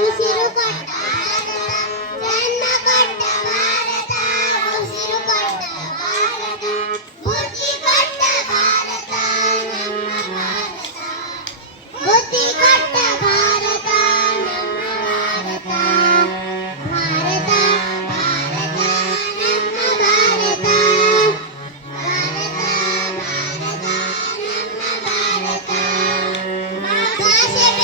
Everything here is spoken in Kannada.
ಉಸಿರು ಕೊಟ್ಟ ಭಾರತ, ಜನ್ಮ ಕೊಟ್ಟ ಭಾರತ, ಉಸಿರು ಕೊಟ್ಟ ಭಾರತ, ಬುದ್ಧಿ ಕೊಟ್ಟ ಭಾರತ, ನಮ್ಮ ಭಾರತ, ಬುದ್ಧಿ ಕೊಟ್ಟ ಭಾರತ, ನಮ್ಮ ಭಾರತ, ಭಾರತ ಭಾರತ ನಮ್ಮ ಭಾರತ, ಭಾರತ ಭಾರತ ನಮ್ಮ ಭಾರತ, ಆಕಾಶ